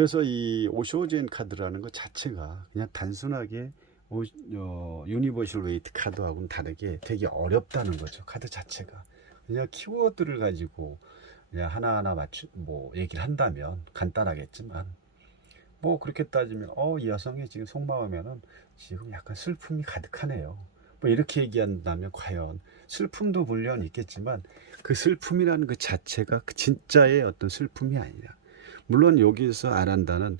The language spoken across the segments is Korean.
그래서 이 오쇼젠 카드라는 것 자체가 그냥 단순하게 유니버셜 웨이트 카드하고는 다르게 되게 어렵다는 거죠. 카드 자체가 그냥 키워드를 가지고 그냥 하나하나 맞추 뭐 얘기를 한다면 간단하겠지만, 뭐 그렇게 따지면 이 여성의 지금 속마음에는 지금 약간 슬픔이 가득하네요, 뭐 이렇게 얘기한다면 과연 슬픔도 물론 있겠지만 그 슬픔이라는 그 자체가 그 진짜의 어떤 슬픔이 아니라, 물론 여기서 아란다는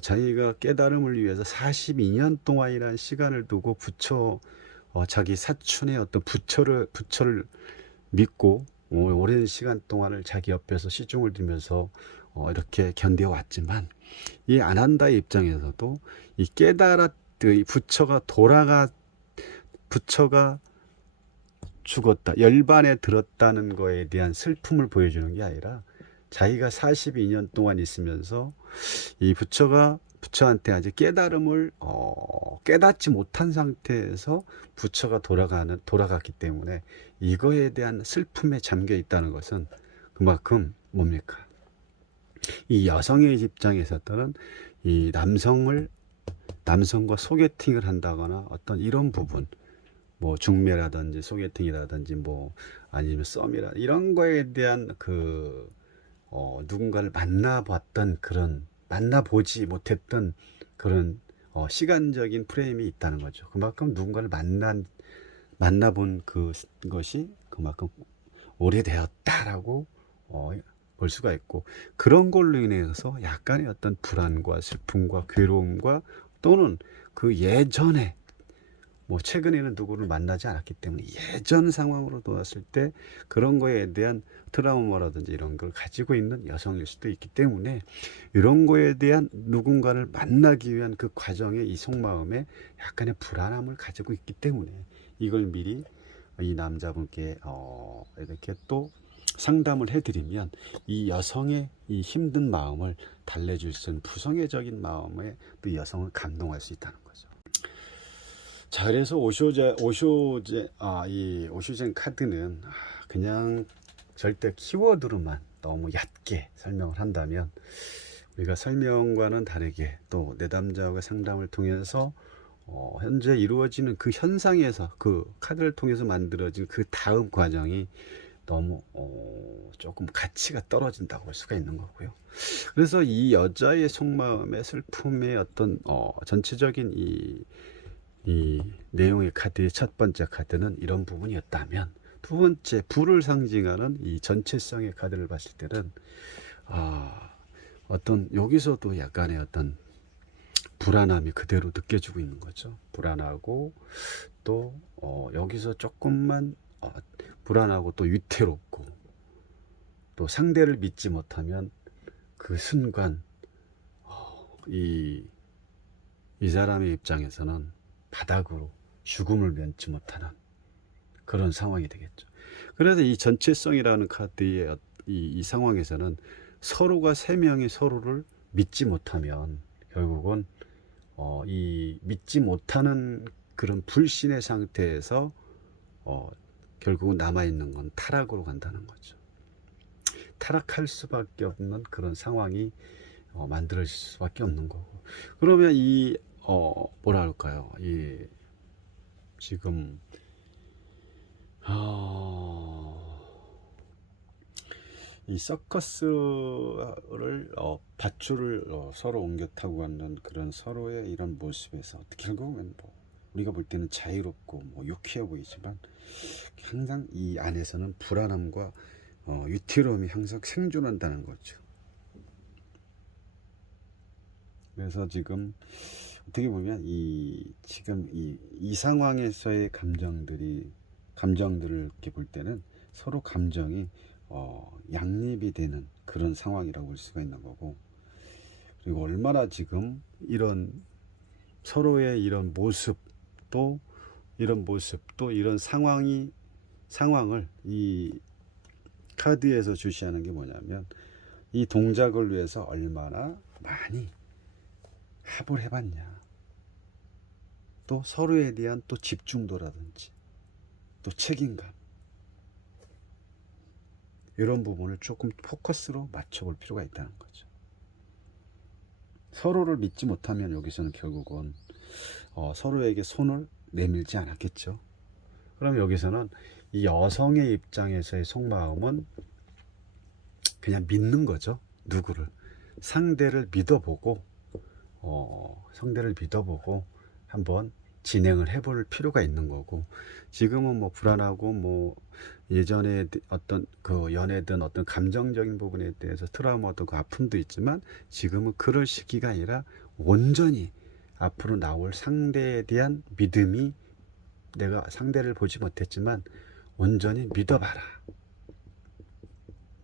자기가 깨달음을 위해서 42년 동안이라는 시간을 두고 자기 사촌의 어떤 부처를 믿고 오랜 시간 동안을 자기 옆에서 시중을 들면서 이렇게 견뎌왔지만, 이 아난다의 입장에서도 이 이 부처가 죽었다, 열반에 들었다는 거에 대한 슬픔을 보여주는 게 아니라, 자기가 42년 동안 있으면서 이 부처한테 아직 깨달음을 깨닫지 못한 상태에서 부처가 돌아갔기 때문에 이거에 대한 슬픔에 잠겨 있다는 것은 그만큼 뭡니까? 이 여성의 입장에서는 이 남성과 소개팅을 한다거나 어떤 이런 부분, 뭐 중매라든지 소개팅이라든지 뭐 아니면 썸이라 이런 거에 대한 누군가를 만나보지 못했던 그런 시간적인 프레임이 있다는 거죠. 그만큼 누군가를 만나본 그것이 그만큼 오래되었다라고 볼 수가 있고, 그런 걸로 인해서 약간의 어떤 불안과 슬픔과 괴로움과, 또는 그 예전에 뭐 최근에는 누구를 만나지 않았기 때문에 예전 상황으로 돌아왔을 때 그런 거에 대한 트라우마라든지 이런 걸 가지고 있는 여성일 수도 있기 때문에, 이런 거에 대한 누군가를 만나기 위한 그 과정의 이 속마음에 약간의 불안함을 가지고 있기 때문에, 이걸 미리 이 남자분께 이렇게 또 상담을 해드리면 이 여성의 이 힘든 마음을 달래줄 수 있는 부성애적인 마음에 또 여성을 감동할 수 있다는 거죠. 자, 그래서 이 오쇼젠 카드는 그냥 절대 키워드로만 너무 얕게 설명을 한다면, 우리가 설명과는 다르게 또 내담자와 상담을 통해서 현재 이루어지는 그 현상에서, 그 카드를 통해서 만들어진 그 다음 과정이 너무 조금 가치가 떨어진다고 볼 수가 있는 거고요. 그래서 이 여자의 속마음의 슬픔의 어떤 전체적인 이 내용의 카드의 첫 번째 카드는 이런 부분이었다면, 두 번째 불을 상징하는 이 전체성의 카드를 봤을 때는 어떤 여기서도 약간의 어떤 불안함이 그대로 느껴지고 있는 거죠. 불안하고 또 여기서 조금만 불안하고 또 위태롭고, 또 상대를 믿지 못하면 그 순간 이 사람의 입장에서는 바닥으로 죽음을 면치 못하는 그런 상황이 되겠죠. 그래서 이 전체성이라는 카드의 이 상황에서는 서로가 세 명이 서로를 믿지 못하면 결국은 이 믿지 못하는 그런 불신의 상태에서 결국은 남아있는 건 타락으로 간다는 거죠. 타락할 수밖에 없는 그런 상황이 만들어질 수밖에 없는 거고, 그러면 이 뭐라 할까요? 이 지금 이 서커스를 밧줄을 서로 옮겨 타고 가는 그런 서로의 이런 모습에서 결국은 뭐 우리가 볼 때는 자유롭고 뭐 유쾌해 보이지만, 항상 이 안에서는 불안함과 위태로움이 항상 생존한다는 거죠. 그래서 지금 어떻게 보면 지금 이 상황에서의 감정들을 이렇게 볼 때는 서로 감정이 양립이 되는 그런 상황이라고 볼 수가 있는 거고, 그리고 얼마나 지금 이런 서로의 이런 모습도 이런 상황을 이 카드에서 주시하는 게 뭐냐면, 이 동작을 위해서 얼마나 많이 합을 해봤냐, 또 서로에 대한 또 집중도라든지 또 책임감, 이런 부분을 조금 포커스로 맞춰볼 필요가 있다는 거죠. 서로를 믿지 못하면 여기서는 결국은 서로에게 손을 내밀지 않았겠죠. 그럼 여기서는 이 여성의 입장에서의 속마음은 그냥 믿는 거죠. 누구를? 상대를 믿어보고 한번 진행을 해볼 필요가 있는 거고, 지금은 뭐 불안하고 뭐 예전에 어떤 그 연애든 어떤 감정적인 부분에 대해서 트라우마도 그 아픔도 있지만, 지금은 그럴 시기가 아니라 온전히 앞으로 나올 상대에 대한 믿음이, 내가 상대를 보지 못했지만 온전히 믿어봐라.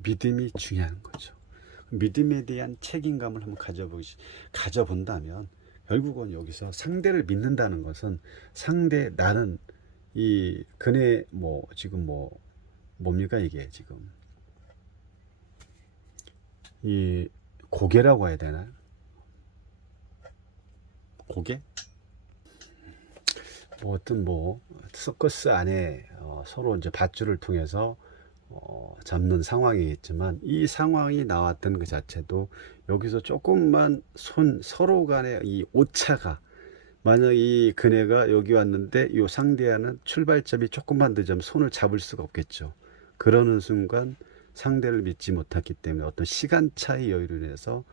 믿음이 중요한 거죠. 믿음에 대한 책임감을 한번 가져본다면, 결국은 여기서 상대를 믿는다는 것은 나는 이 그네 뭐 지금 뭡니까 이게 지금 이 고개라고 해야 되나? 고개? 뭐 어떤 서커스 안에 서로 이제 밧줄을 통해서 잡는 상황이겠지만, 이 상황이 나왔던 그 자체도 여기서 조금만 서로 간의 이 오차가, 만약 이 그네가 여기 왔는데 이 상대하는 출발점이 조금만 늦으면 손을 잡을 수가 없겠죠. 그러는 순간 상대를 믿지 못했기 때문에 어떤 시간 차이 여유로 인해서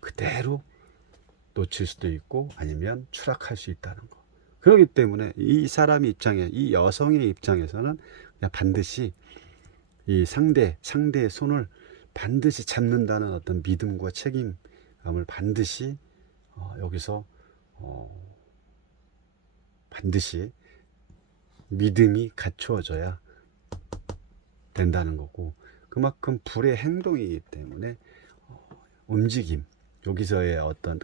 그대로 놓칠 수도 있고 아니면 추락할 수 있다는 거. 그렇기 때문에 이 사람의 입장에, 이 여성의 입장에서는 그냥 반드시 이 상대의 손을 반드시 잡는다는 어떤 믿음과 책임감을 반드시 여기서 반드시 믿음이 갖추어져야 된다는 거고, 그만큼 불의 행동이기 때문에 움직임, 여기서의 어떤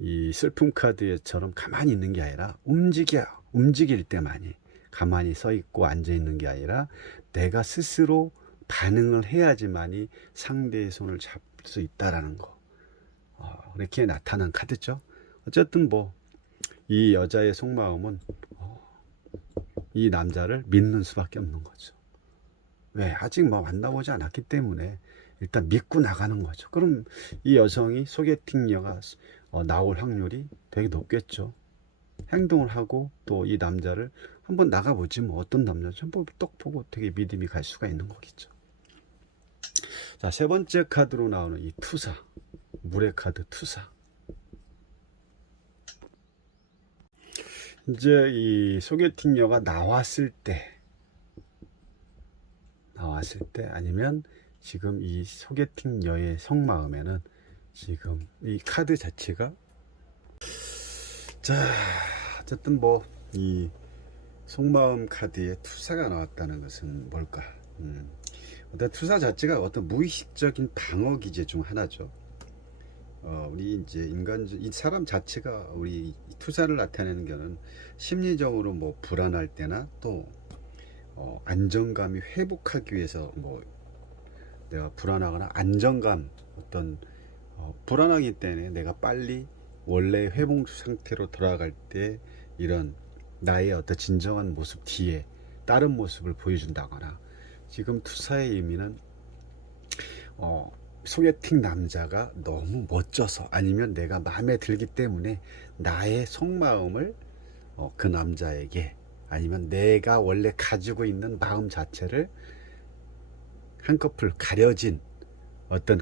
이 슬픔 카드처럼 가만히 있는 게 아니라 움직일 때만이, 가만히 서 있고 앉아 있는 게 아니라 내가 스스로 반응을 해야지만이 상대의 손을 잡을 수 있다라는 거, 이렇게 나타난 카드죠. 어쨌든 이 여자의 속마음은 이 남자를 믿는 수밖에 없는 거죠. 왜? 아직 만나보지 않았기 때문에 일단 믿고 나가는 거죠. 그럼 이 여성이 소개팅녀가 나올 확률이 되게 높겠죠. 행동을 하고 또 이 남자를 한번 나가보지 어떤 남자인지 한번 똑 보고 되게 믿음이 갈 수가 있는 거겠죠. 자, 세 번째 카드로 나오는 이 투사, 물의 카드 투사. 이제 이 소개팅녀가 나왔을 때 아니면 지금 이 소개팅녀의 속마음에는 지금 이 카드 자체가, 자, 어쨌든 이 속마음 카드에 투사가 나왔다는 것은 뭘까? 어떤 투사 자체가 어떤 무의식적인 방어 기제 중 하나죠. 우리 이제 이 사람 자체가 우리 투사를 나타내는 거는 심리적으로 불안할 때나 또 안정감이 회복하기 위해서 내가 불안하거나 안정감, 어떤 불안하기 때문에 내가 빨리 원래 회복 상태로 돌아갈 때 이런 나의 어떤 진정한 모습 뒤에 다른 모습을 보여준다거나, 지금 투사의 의미는 소개팅 남자가 너무 멋져서 아니면 내가 마음에 들기 때문에 나의 속마음을 그 남자에게, 아니면 내가 원래 가지고 있는 마음 자체를 한꺼풀 가려진 어떤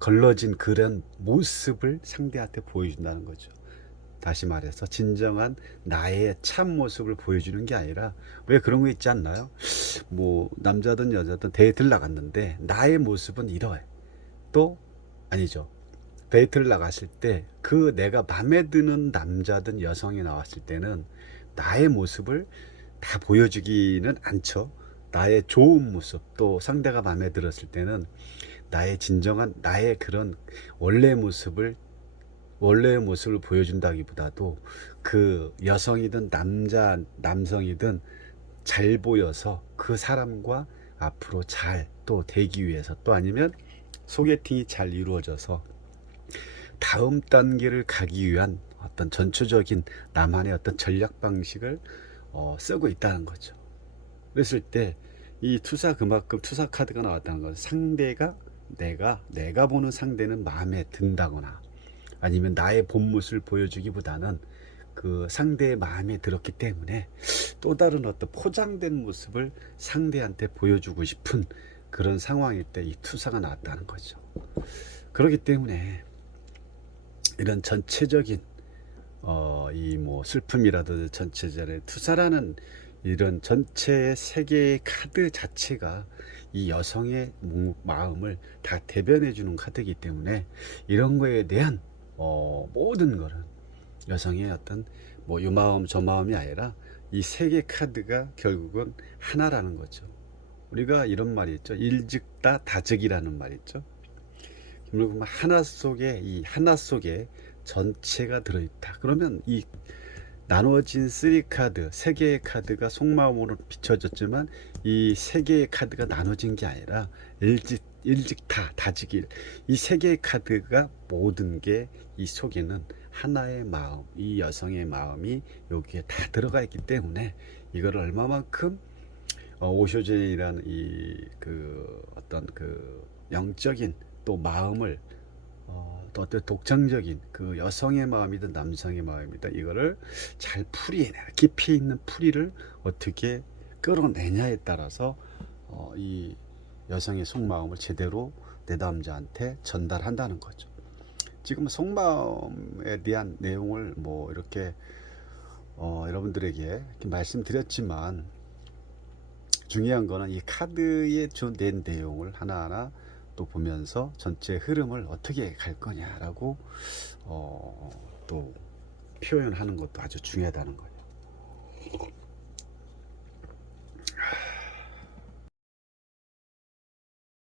걸러진 그런 모습을 상대한테 보여준다는 거죠. 다시 말해서 진정한 나의 참 모습을 보여주는 게 아니라, 왜 그런 거 있지 않나요? 남자든 여자든 데이트를 나갔는데 나의 모습은 이러해. 또 아니죠. 데이트를 나갔을 때 내가 마음에 드는 남자든 여성이 나왔을 때는 나의 모습을 다 보여주기는 않죠. 나의 좋은 모습, 또 상대가 마음에 들었을 때는 나의 진정한 나의 그런 원래의 모습을 보여준다기보다도 그 여성이든 남성이든 잘 보여서 그 사람과 앞으로 잘 또 되기 위해서, 또 아니면 소개팅이 잘 이루어져서 다음 단계를 가기 위한 어떤 전초적인 나만의 어떤 전략 방식을 쓰고 있다는 거죠. 그랬을 때 이 투사, 그만큼 투사 카드가 나왔다는 건 상대가 내가 보는 상대는 마음에 든다거나 아니면 나의 본 모습을 보여주기보다는 그 상대의 마음에 들었기 때문에 또 다른 어떤 포장된 모습을 상대한테 보여주고 싶은 그런 상황일 때 이 투사가 나왔다는 거죠. 그렇기 때문에 이런 전체적인 이 뭐 슬픔이라든지 전체적인 투사라는 이런 전체의 세 개의 카드 자체가 이 여성의 마음을 다 대변해 주는 카드이기 때문에 이런 거에 대한 모든 거는 여성의 어떤 뭐 요 마음 저 마음이 아니라 이 세 개 카드가 결국은 하나라는 거죠. 우리가 이런 말이 있죠. 일즉다 다즉이라는 말이 있죠. 그리고 하나 속에 이 하나 속에 전체가 들어있다. 그러면 이 나누어진 3카드, 3개의 카드가 속마음으로 비춰졌지만 이 3개의 카드가 나눠진 게 아니라 일직다, 다직일 이 3개의 카드가 모든 게 이 속에는 하나의 마음, 이 여성의 마음이 여기에 다 들어가 있기 때문에 이걸 얼마만큼 오쇼젠이라는 이 그 어떤 그 영적인 또 마음을 또 어떤 독창적인 그 여성의 마음이든 남성의 마음이든 이거를 잘 깊이 있는 풀이를 어떻게 끌어내냐에 따라서 이 여성의 속마음을 제대로 내 남자한테 전달한다는 거죠. 지금 속마음에 대한 내용을 뭐 이렇게 여러분들에게 이렇게 말씀드렸지만 중요한 거는 이 카드에 낸 내용을 하나하나 또 보면서 전체 흐름을 어떻게 갈 거냐라고 또 표현하는 것도 아주 중요하다는 거예요.